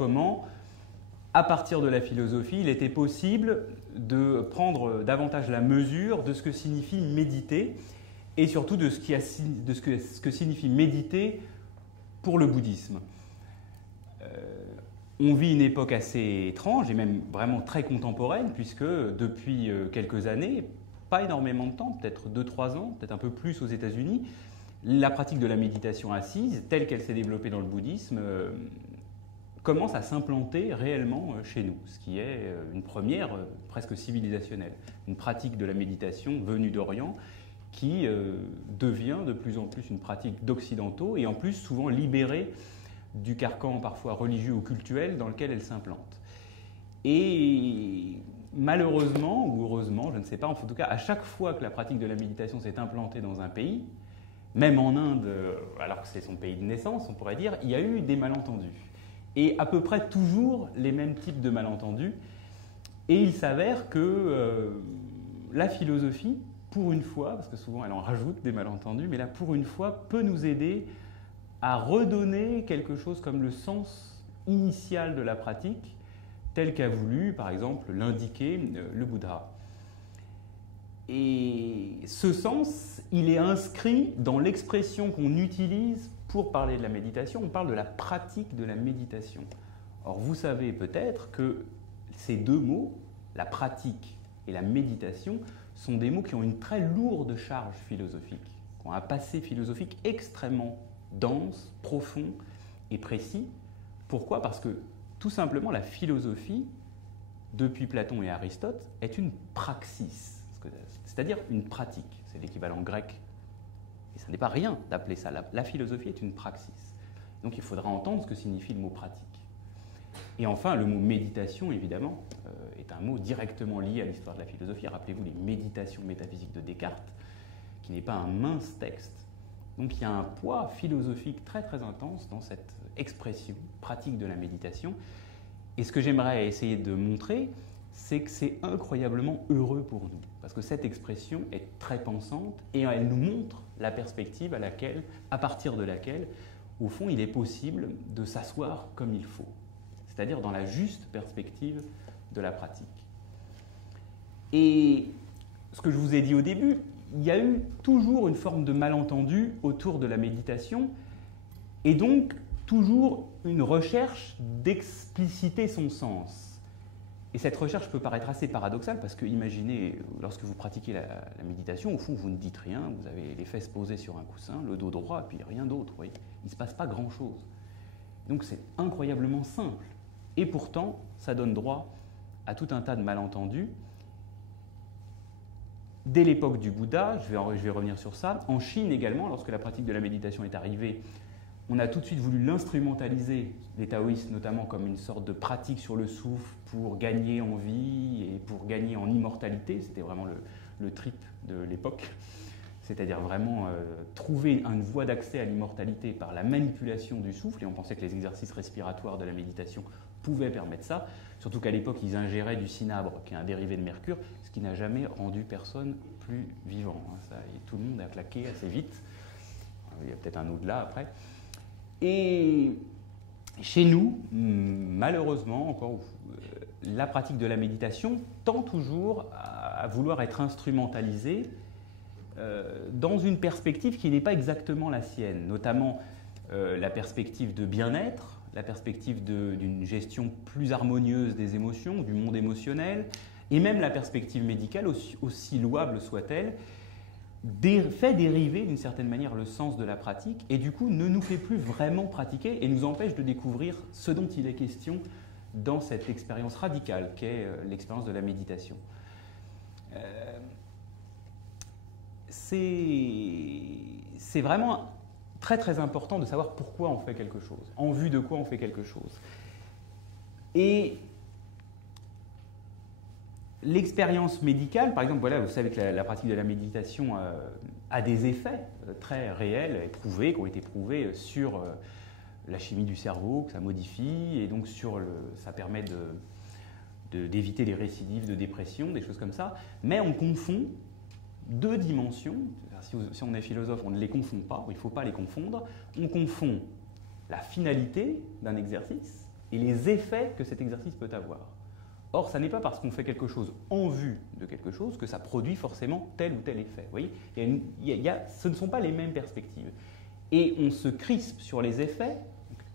comment, à partir de la philosophie, il était possible de prendre davantage la mesure de ce que signifie méditer et surtout de ce que signifie méditer pour le bouddhisme. On vit une époque assez étrange et même vraiment très contemporaine, puisque depuis quelques années, pas énormément de temps, peut-être 2-3 ans, peut-être un peu plus aux États-Unis, la pratique de la méditation assise, telle qu'elle s'est développée dans le bouddhisme, commence à s'implanter réellement chez nous, ce qui est une première presque civilisationnelle. Une pratique de la méditation venue d'Orient qui devient de plus en plus une pratique d'occidentaux et en plus souvent libérée du carcan parfois religieux ou cultuel dans lequel elle s'implante. Et malheureusement ou heureusement, je ne sais pas, en tout cas à chaque fois que la pratique de la méditation s'est implantée dans un pays, même en Inde, alors que c'est son pays de naissance, on pourrait dire, il y a eu des malentendus. Et à peu près toujours les mêmes types de malentendus. Et il s'avère que la philosophie, pour une fois, parce que souvent elle en rajoute des malentendus, mais là pour une fois peut nous aider à redonner quelque chose comme le sens initial de la pratique, tel qu'a voulu, par exemple, l'indiquer le Bouddha. Et ce sens, il est inscrit dans l'expression qu'on utilise pour parler de la méditation. On parle de la pratique de la méditation. Or, vous savez peut-être que ces deux mots, la pratique et la méditation, sont des mots qui ont une très lourde charge philosophique, qui ont un passé philosophique extrêmement dense, profond et précis. Pourquoi ? Parce que tout simplement la philosophie, depuis Platon et Aristote, est une praxis, c'est-à-dire une pratique. C'est l'équivalent grec. Et ça n'est pas rien d'appeler ça. La philosophie est une praxis. Donc il faudra entendre ce que signifie le mot pratique. Et enfin, le mot méditation, évidemment, est un mot directement lié à l'histoire de la philosophie. Rappelez-vous les méditations métaphysiques de Descartes, qui n'est pas un mince texte. Donc il y a un poids philosophique très très intense dans cette expression pratique de la méditation. Et ce que j'aimerais essayer de montrer, c'est que c'est incroyablement heureux pour nous. Parce que cette expression est très pensante et elle nous montre la perspective à partir de laquelle, au fond, il est possible de s'asseoir comme il faut. C'est-à-dire dans la juste perspective de la pratique. Et ce que je vous ai dit au début, il y a eu toujours une forme de malentendu autour de la méditation et donc toujours une recherche d'expliciter son sens. Et cette recherche peut paraître assez paradoxale parce que imaginez, lorsque vous pratiquez la méditation, au fond vous ne dites rien, vous avez les fesses posées sur un coussin, le dos droit et puis rien d'autre. Il ne se passe pas grand-chose. Donc c'est incroyablement simple. Et pourtant, ça donne droit à tout un tas de malentendus. Dès l'époque du Bouddha, je vais revenir sur ça, en Chine également, lorsque la pratique de la méditation est arrivée, on a tout de suite voulu l'instrumentaliser, les taoïstes notamment, comme une sorte de pratique sur le souffle pour gagner en vie et pour gagner en immortalité. C'était vraiment le trip de l'époque. C'est-à-dire vraiment trouver une voie d'accès à l'immortalité par la manipulation du souffle. Et on pensait que les exercices respiratoires de la méditation pouvaient permettre ça. Surtout qu'à l'époque, ils ingéraient du cinabre, qui est un dérivé de mercure, ce qui n'a jamais rendu personne plus vivant. Ça, et tout le monde a claqué assez vite. Il y a peut-être un au-delà après. Et chez nous, malheureusement, encore, la pratique de la méditation tend toujours à vouloir être instrumentalisée dans une perspective qui n'est pas exactement la sienne, notamment la perspective de bien-être, la perspective d'une gestion plus harmonieuse des émotions, du monde émotionnel, et même la perspective médicale, aussi louable soit-elle, fait dériver d'une certaine manière le sens de la pratique et du coup ne nous fait plus vraiment pratiquer et nous empêche de découvrir ce dont il est question dans cette expérience radicale qu'est l'expérience de la méditation. C'est vraiment très très important de savoir pourquoi on fait quelque chose, en vue de quoi on fait quelque chose. Et l'expérience médicale, par exemple, voilà, vous savez que la pratique de la méditation a des effets très réels, éprouvés, qui ont été prouvés sur la chimie du cerveau, que ça modifie, et donc ça permet d'éviter les récidives de dépression, des choses comme ça. Mais on confond deux dimensions. Si on est philosophe, on ne les confond pas, il ne faut pas les confondre. On confond la finalité d'un exercice et les effets que cet exercice peut avoir. Or, ça n'est pas parce qu'on fait quelque chose en vue de quelque chose que ça produit forcément tel ou tel effet. Vous voyez, ce ne sont pas les mêmes perspectives. Et on se crispe sur les effets,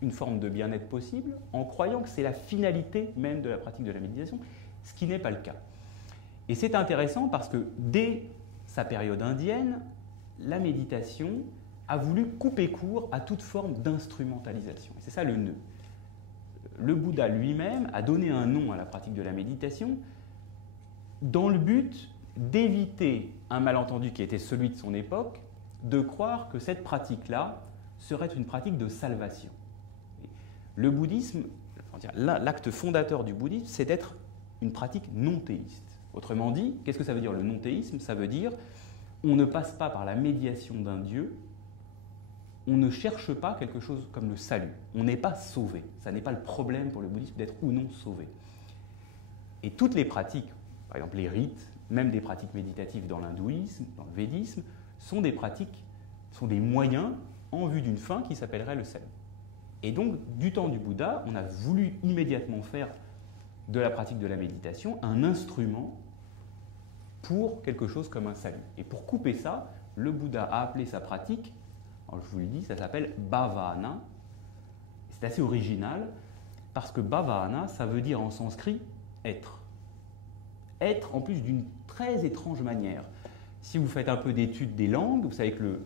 une forme de bien-être possible, en croyant que c'est la finalité même de la pratique de la méditation, ce qui n'est pas le cas. Et c'est intéressant parce que dès sa période indienne, la méditation a voulu couper court à toute forme d'instrumentalisation. C'est ça le nœud. Le Bouddha lui-même a donné un nom à la pratique de la méditation dans le but d'éviter un malentendu qui était celui de son époque, de croire que cette pratique-là serait une pratique de salvation. Le bouddhisme, l'acte fondateur du bouddhisme, c'est d'être une pratique non théiste. Autrement dit, qu'est-ce que ça veut dire le non-théisme? Ça veut dire on ne passe pas par la médiation d'un Dieu, on ne cherche pas quelque chose comme le salut. On n'est pas sauvé. Ça n'est pas le problème pour le bouddhisme d'être ou non sauvé. Et toutes les pratiques, par exemple les rites, même des pratiques méditatives dans l'hindouisme, dans le védisme, sont des pratiques, sont des moyens en vue d'une fin qui s'appellerait le salut. Et donc, du temps du Bouddha, on a voulu immédiatement faire de la pratique de la méditation un instrument pour quelque chose comme un salut. Et pour couper ça, le Bouddha a appelé sa pratique, alors je vous le dis, ça s'appelle Bhavana. C'est assez original parce que Bhavana, ça veut dire en sanskrit être. Être en plus d'une très étrange manière. Si vous faites un peu d'études des langues, vous savez que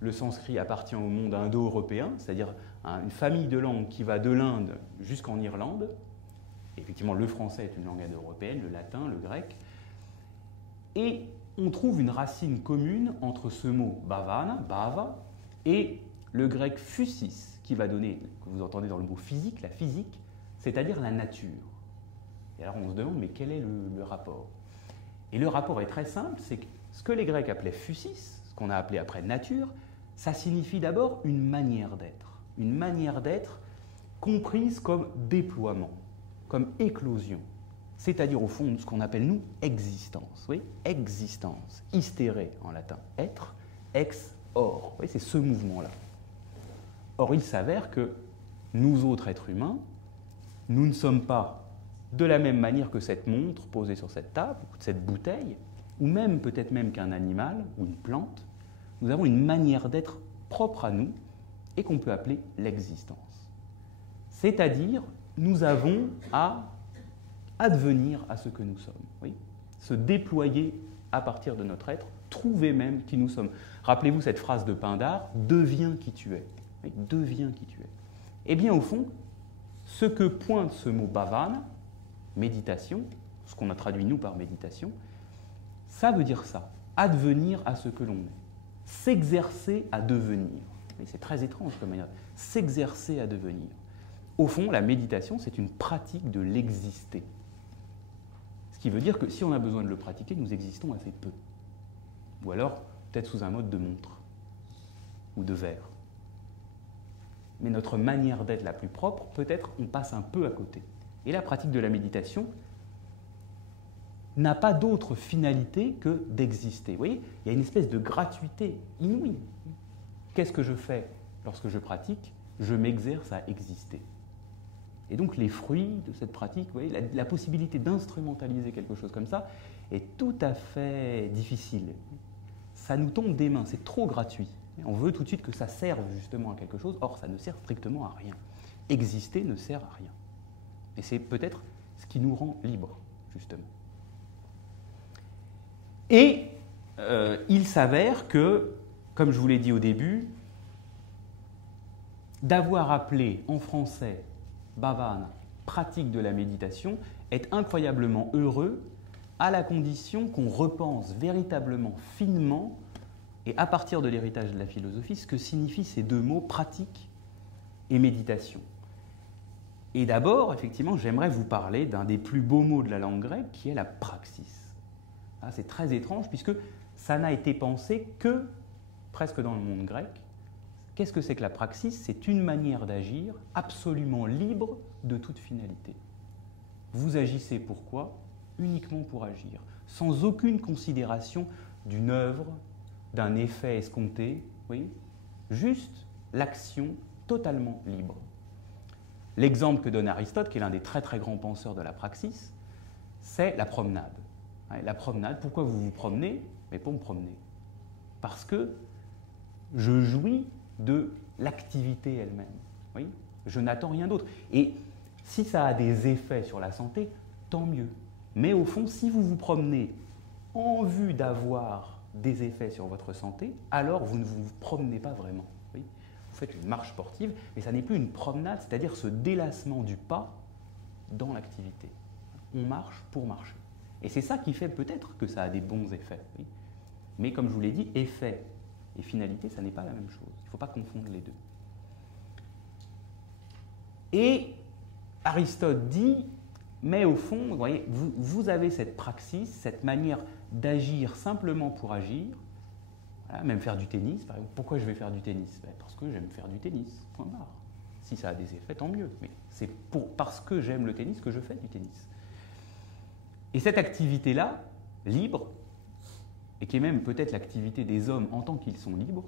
le sanskrit appartient au monde indo-européen, c'est-à-dire une famille de langues qui va de l'Inde jusqu'en Irlande. Effectivement, le français est une langue indo-européenne, le latin, le grec. Et on trouve une racine commune entre ce mot bhavana, bhava, et le grec physis, qui va donner, que vous entendez dans le mot physique, la physique, c'est-à-dire la nature. Et alors on se demande, mais quel est le rapport? Et le rapport est très simple, c'est que ce que les Grecs appelaient physis, ce qu'on a appelé après nature, ça signifie d'abord une manière d'être comprise comme déploiement, comme éclosion, c'est-à-dire au fond ce qu'on appelle nous existence. Oui, existence, hystéré en latin, être, ex, or. Oui, c'est ce mouvement-là. Or, il s'avère que nous autres êtres humains, nous ne sommes pas de la même manière que cette montre posée sur cette table, ou cette bouteille, ou même peut-être même qu'un animal ou une plante. Nous avons une manière d'être propre à nous et qu'on peut appeler l'existence. C'est-à-dire, nous avons à advenir à ce que nous sommes, oui, se déployer à partir de notre être, trouver même qui nous sommes. Rappelez-vous cette phrase de Pindare, « deviens qui tu es ». Oui, deviens qui tu es. Eh bien, au fond, ce que pointe ce mot bhavana, méditation, ce qu'on a traduit nous par méditation, ça veut dire ça, advenir à ce que l'on est, s'exercer à devenir. Et c'est très étrange comme manière, s'exercer à devenir. Au fond, la méditation, c'est une pratique de l'exister. Ce qui veut dire que si on a besoin de le pratiquer, nous existons assez peu. Ou alors, peut-être sous un mode de montre ou de verre. Mais notre manière d'être la plus propre, peut-être on passe un peu à côté. Et la pratique de la méditation n'a pas d'autre finalité que d'exister. Vous voyez, il y a une espèce de gratuité inouïe. Qu'est-ce que je fais lorsque je pratique? Je m'exerce à exister. Et donc les fruits de cette pratique, vous voyez, la possibilité d'instrumentaliser quelque chose comme ça est tout à fait difficile. Ça nous tombe des mains, c'est trop gratuit. On veut tout de suite que ça serve justement à quelque chose, or ça ne sert strictement à rien. Exister ne sert à rien. Et c'est peut-être ce qui nous rend libres, justement. Et il s'avère que, comme je vous l'ai dit au début, d'avoir appelé en français Bhavana, pratique de la méditation, est incroyablement heureux à la condition qu'on repense véritablement finement et à partir de l'héritage de la philosophie ce que signifient ces deux mots pratique et méditation. Et d'abord, effectivement, j'aimerais vous parler d'un des plus beaux mots de la langue grecque qui est la praxis. C'est très étrange puisque ça n'a été pensé que presque dans le monde grec. Qu'est-ce que c'est que la praxis? C'est une manière d'agir absolument libre de toute finalité. Vous agissez pourquoi? Uniquement pour agir, sans aucune considération d'une œuvre, d'un effet escompté, oui, juste l'action totalement libre. L'exemple que donne Aristote, qui est l'un des très très grands penseurs de la praxis, c'est la promenade. La promenade, pourquoi vous vous promenez? Mais pour me promener. Parce que je jouis de l'activité elle-même. Oui, je n'attends rien d'autre. Et si ça a des effets sur la santé, tant mieux. Mais au fond, si vous vous promenez en vue d'avoir des effets sur votre santé, alors vous ne vous promenez pas vraiment. Oui, vous faites une marche sportive, mais ça n'est plus une promenade, c'est-à-dire ce délassement du pas dans l'activité. On marche pour marcher. Et c'est ça qui fait peut-être que ça a des bons effets. Oui. Mais comme je vous l'ai dit, effet et finalité, ça n'est pas la même chose. Il ne faut pas confondre les deux. Et Aristote dit, mais au fond, vous voyez, vous avez cette praxis, cette manière d'agir simplement pour agir. Voilà, même faire du tennis, par exemple. Pourquoi je vais faire du tennis? Parce que j'aime faire du tennis, point barre. Si ça a des effets, tant mieux. Mais c'est parce que j'aime le tennis que je fais du tennis. Et cette activité-là, libre, et qui est même peut-être l'activité des hommes en tant qu'ils sont libres,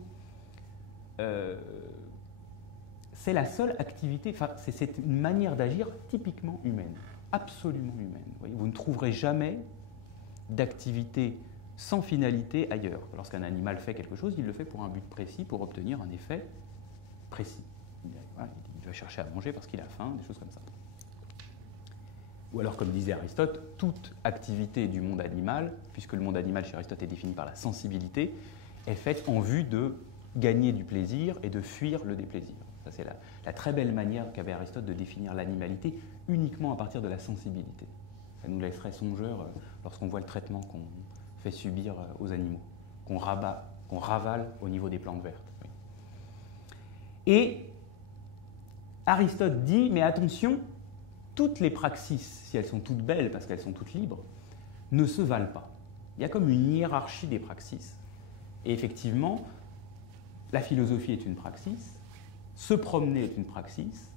c'est la seule activité, enfin, c'est une manière d'agir typiquement humaine, absolument humaine. Vous ne trouverez jamais d'activité sans finalité ailleurs. Lorsqu'un animal fait quelque chose, il le fait pour un but précis, pour obtenir un effet précis. Il va chercher à manger parce qu'il a faim, des choses comme ça. Ou alors, comme disait Aristote, toute activité du monde animal, puisque le monde animal chez Aristote est défini par la sensibilité, est faite en vue de gagner du plaisir et de fuir le déplaisir. Ça, c'est la très belle manière qu'avait Aristote de définir l'animalité uniquement à partir de la sensibilité. Ça nous laisserait songeurs lorsqu'on voit le traitement qu'on fait subir aux animaux, qu'on ravale au niveau des plantes vertes. Oui. Et Aristote dit, mais attention, toutes les praxis, si elles sont toutes belles parce qu'elles sont toutes libres, ne se valent pas. Il y a comme une hiérarchie des praxis. Et effectivement, la philosophie est une praxis, se promener est une praxis,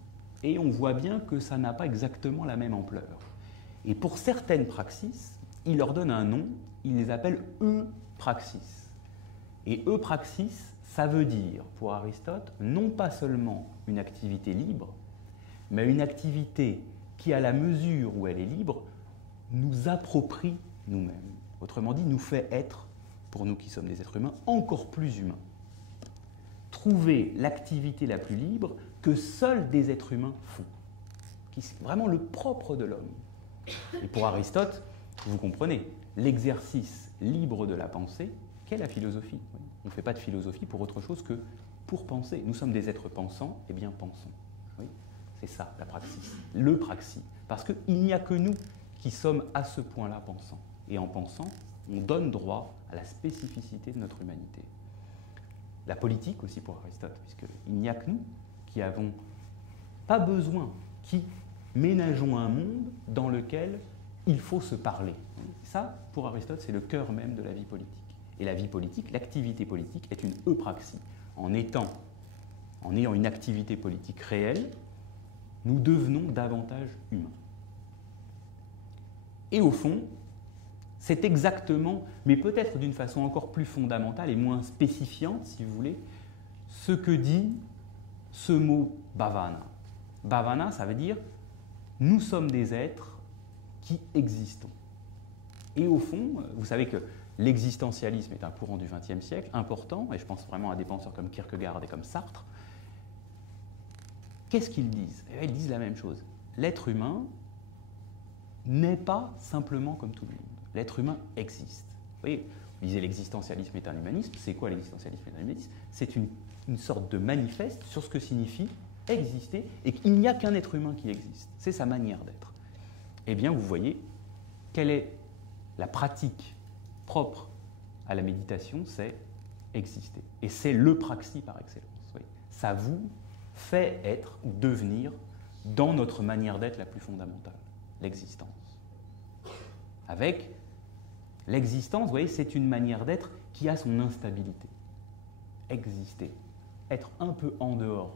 et on voit bien que ça n'a pas exactement la même ampleur. Et pour certaines praxis, il leur donne un nom, il les appelle eupraxis. Et eupraxis, ça veut dire, pour Aristote, non pas seulement une activité libre, mais une activité qui, à la mesure où elle est libre, nous approprie nous-mêmes. Autrement dit, nous fait être, pour nous qui sommes des êtres humains, encore plus humains. Trouver l'activité la plus libre que seuls des êtres humains font, qui est vraiment le propre de l'homme. Et pour Aristote, vous comprenez, l'exercice libre de la pensée, qu'est la philosophie? On ne fait pas de philosophie pour autre chose que pour penser. Nous sommes des êtres pensants, et bien pensons. Oui, c'est ça, la praxis, le praxis. Parce qu'il n'y a que nous qui sommes à ce point-là pensants. Et en pensant, on donne droit à la spécificité de notre humanité. La politique aussi pour Aristote, puisqu'il n'y a que nous qui n'avons pas besoin, qui ménageons un monde dans lequel il faut se parler. Ça, pour Aristote, c'est le cœur même de la vie politique. Et la vie politique, l'activité politique, est une eupraxie. En ayant une activité politique réelle, nous devenons davantage humains. Et au fond, c'est exactement, mais peut-être d'une façon encore plus fondamentale et moins spécifiante, si vous voulez, ce que dit ce mot bhavana. Bhavana, ça veut dire nous sommes des êtres qui existons. Et au fond, vous savez que l'existentialisme est un courant du XXe siècle important, et je pense vraiment à des penseurs comme Kierkegaard et comme Sartre. Qu'est-ce qu'ils disent? Ils disent la même chose. L'être humain n'est pas simplement comme tout le monde. L'être humain existe. Vous voyez, vous disiez l'existentialisme est un humanisme. C'est quoi l'existentialisme est un humanisme? C'est une sorte de manifeste sur ce que signifie exister et qu'il n'y a qu'un être humain qui existe. C'est sa manière d'être. Eh bien, vous voyez, quelle est la pratique propre à la méditation? C'est exister. Et c'est le praxis par excellence. Vous voyez. Ça vous fait être ou devenir dans notre manière d'être la plus fondamentale, l'existence. Avec l'existence, vous voyez, c'est une manière d'être qui a son instabilité. Exister, être un peu en dehors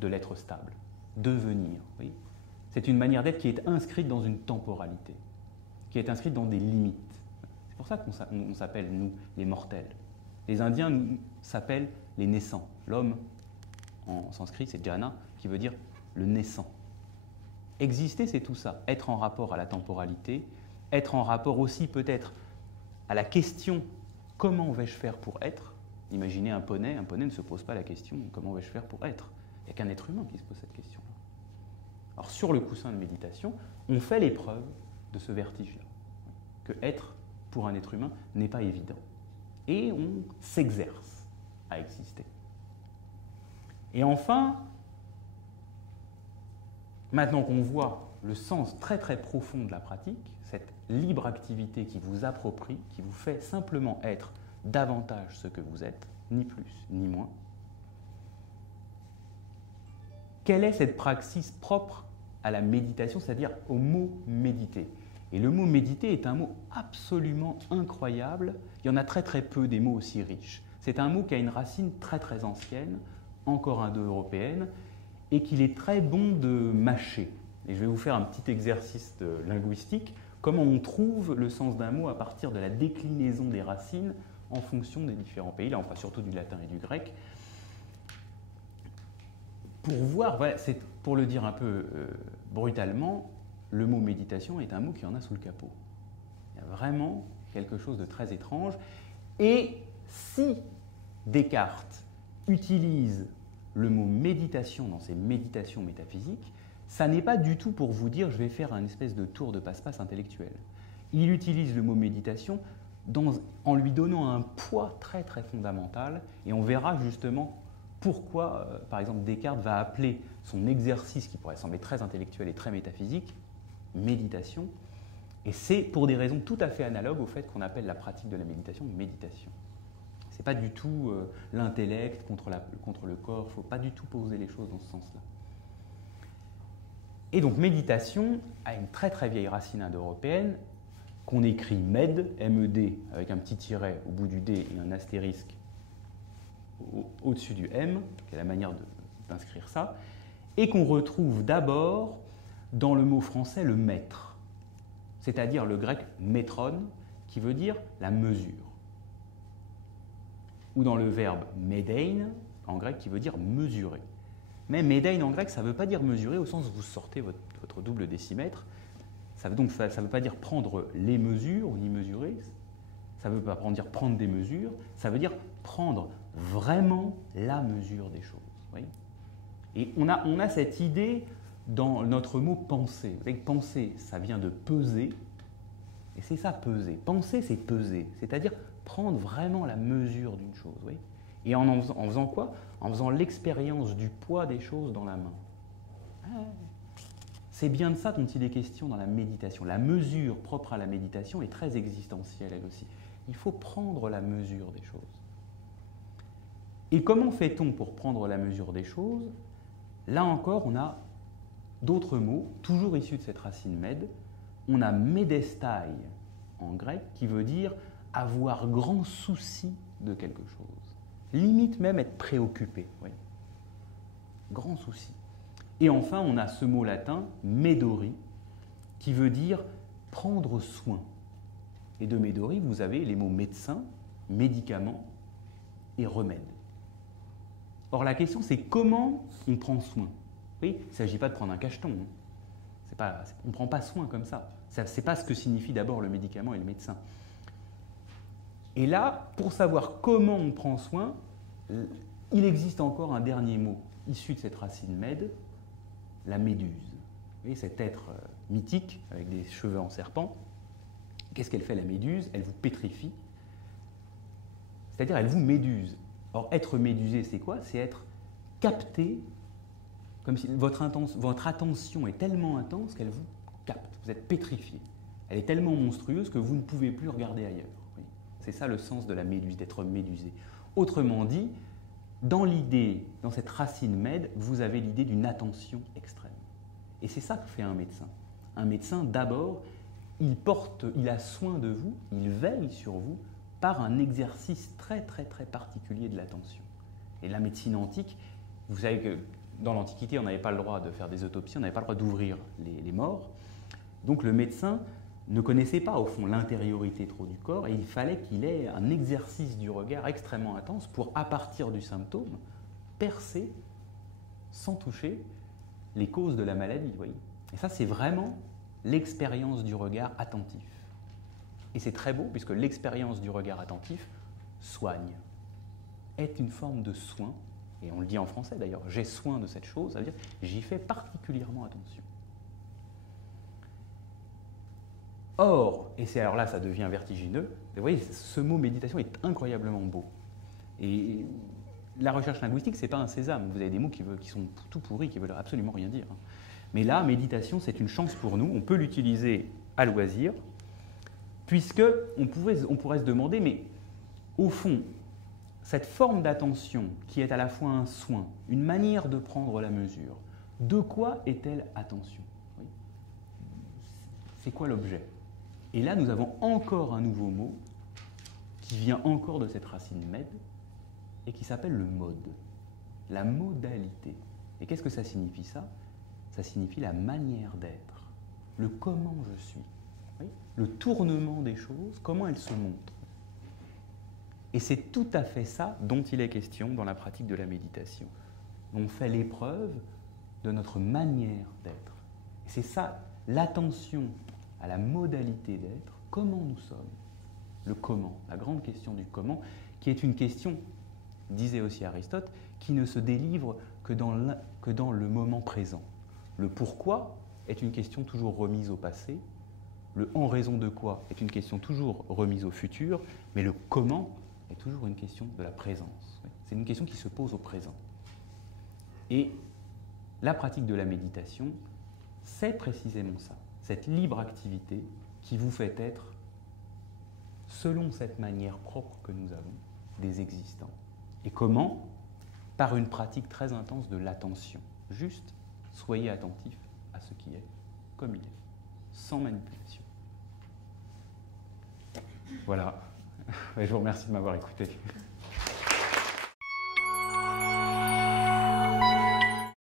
de l'être stable, devenir. Oui. C'est une manière d'être qui est inscrite dans une temporalité, qui est inscrite dans des limites. C'est pour ça qu'on s'appelle, nous, les mortels. Les Indiens s'appellent les naissants. L'homme, en sanskrit, c'est jana, qui veut dire le naissant. Exister, c'est tout ça. Être en rapport à la temporalité, être en rapport aussi peut-être à la question « comment vais-je faire pour être ?» Imaginez un poney ne se pose pas la question « comment vais-je faire pour être ?» Il n'y a qu'un être humain qui se pose cette question-là. Alors sur le coussin de méditation, on fait l'épreuve de ce vertige-là, que être pour un être humain n'est pas évident. Et on s'exerce à exister. Et enfin, maintenant qu'on voit le sens très très profond de la pratique, cette libre activité qui vous approprie, qui vous fait simplement être davantage ce que vous êtes, ni plus ni moins, quelle est cette praxis propre à la méditation, c'est-à-dire au mot méditer? Et le mot méditer est un mot absolument incroyable. Il y en a très très peu des mots aussi riches. C'est un mot qui a une racine très très ancienne, encore indo-européenne, et qu'il est très bon de mâcher. Et je vais vous faire un petit exercice linguistique. Comment on trouve le sens d'un mot à partir de la déclinaison des racines en fonction des différents pays. Là, on parle surtout du latin et du grec. Pour voir, voilà, pour le dire un peu brutalement, le mot méditation est un mot qui en a sous le capot. Il y a vraiment quelque chose de très étrange. Et si Descartes utilise le mot méditation dans ses méditations métaphysiques, ça n'est pas du tout pour vous dire je vais faire un espèce de tour de passe-passe intellectuel. Il utilise le mot méditation en lui donnant un poids très très fondamental, et on verra justement pourquoi, par exemple, Descartes va appeler son exercice, qui pourrait sembler très intellectuel et très métaphysique, méditation, et c'est pour des raisons tout à fait analogues au fait qu'on appelle la pratique de la méditation méditation. Ce n'est pas du tout l'intellect contre le corps, il ne faut pas du tout poser les choses dans ce sens-là. Et donc méditation a une très très vieille racine indo-européenne qu'on écrit med, M-E-D, avec un petit tiret au bout du D et un astérisque au-dessus du M, qui est la manière d'inscrire ça, et qu'on retrouve d'abord dans le mot français le maître, c'est-à-dire le grec métron, qui veut dire la mesure, ou dans le verbe medein, en grec, qui veut dire mesurer. Mais medein en grec, ça ne veut pas dire mesurer au sens où vous sortez votre double décimètre, ça veut pas dire prendre les mesures ou ni mesurer, ça ne veut pas dire prendre des mesures, ça veut dire prendre vraiment la mesure des choses. Oui. Et on a cette idée dans notre mot penser. Vous savez que penser, ça vient de peser, et c'est ça peser. Penser, c'est peser, c'est-à-dire prendre vraiment la mesure d'une chose. Oui. Et en faisant quoi? En faisant l'expérience du poids des choses dans la main. C'est bien de ça dont il est question dans la méditation. La mesure propre à la méditation est très existentielle, elle aussi. Il faut prendre la mesure des choses. Et comment fait-on pour prendre la mesure des choses? Là encore, on a d'autres mots, toujours issus de cette racine med. On a médestai en grec, qui veut dire avoir grand souci de quelque chose. Limite même être préoccupé. Oui. Grand souci. Et enfin, on a ce mot latin, medori, qui veut dire prendre soin. Et de medori, vous avez les mots médecin, médicament et remède. Or, la question, c'est comment on prend soin. Oui, il ne s'agit pas de prendre un cacheton. On ne prend pas soin comme ça. Ce n'est pas ce que signifie d'abord le médicament et le médecin. Et là, pour savoir comment on prend soin, il existe encore un dernier mot issu de cette racine med, la méduse. Vous voyez, cet être mythique avec des cheveux en serpent. Qu'est-ce qu'elle fait, la méduse? Elle vous pétrifie, c'est-à-dire elle vous méduse. Or, être médusé, c'est quoi? C'est être capté, comme si votre attention est tellement intense qu'elle vous capte. Vous êtes pétrifié. Elle est tellement monstrueuse que vous ne pouvez plus regarder ailleurs. Oui. C'est ça le sens de la méduse, d'être médusé. Autrement dit, dans cette racine med, vous avez l'idée d'une attention extrême. Et c'est ça que fait un médecin. Un médecin, d'abord, il a soin de vous, il veille sur vous par un exercice très très très particulier de l'attention. Et la médecine antique, vous savez que dans l'Antiquité, on n'avait pas le droit de faire des autopsies, on n'avait pas le droit d'ouvrir les morts. Donc le médecin ne connaissait pas au fond l'intériorité trop du corps, et il fallait qu'il ait un exercice du regard extrêmement intense pour, à partir du symptôme, percer, sans toucher, les causes de la maladie. Voyez. Et ça, c'est vraiment l'expérience du regard attentif. Et c'est très beau, puisque l'expérience du regard attentif soigne, est une forme de soin, et on le dit en français d'ailleurs, j'ai soin de cette chose, ça veut dire j'y fais particulièrement attention. Or, et c'est alors là ça devient vertigineux, vous voyez, ce mot méditation est incroyablement beau. Et la recherche linguistique, ce n'est pas un sésame, vous avez des mots qui sont tout pourris, qui ne veulent absolument rien dire. Mais là, méditation, c'est une chance pour nous, on peut l'utiliser à loisir, puisque on pourrait se demander, mais au fond, cette forme d'attention qui est à la fois un soin, une manière de prendre la mesure, de quoi est-elle attention? C'est quoi l'objet? Et là, nous avons encore un nouveau mot qui vient encore de cette racine med et qui s'appelle le mode, la modalité. Et qu'est-ce que ça signifie ça? Ça signifie la manière d'être, le comment je suis, le tournement des choses, comment elles se montrent. Et c'est tout à fait ça dont il est question dans la pratique de la méditation. On fait l'épreuve de notre manière d'être. Et c'est ça, l'attention à la modalité d'être, comment nous sommes. Le comment, la grande question du comment, qui est une question, disait aussi Aristote, qui ne se délivre que dans le moment présent. Le pourquoi est une question toujours remise au passé, le en raison de quoi est une question toujours remise au futur, mais le comment est toujours une question de la présence. C'est une question qui se pose au présent. Et la pratique de la méditation, c'est précisément ça, cette libre activité qui vous fait être, selon cette manière propre que nous avons, des existants. Et comment? Par une pratique très intense de l'attention. Juste, soyez attentifs à ce qui est, comme il est, sans manipulation. Voilà. Je vous remercie de m'avoir écouté.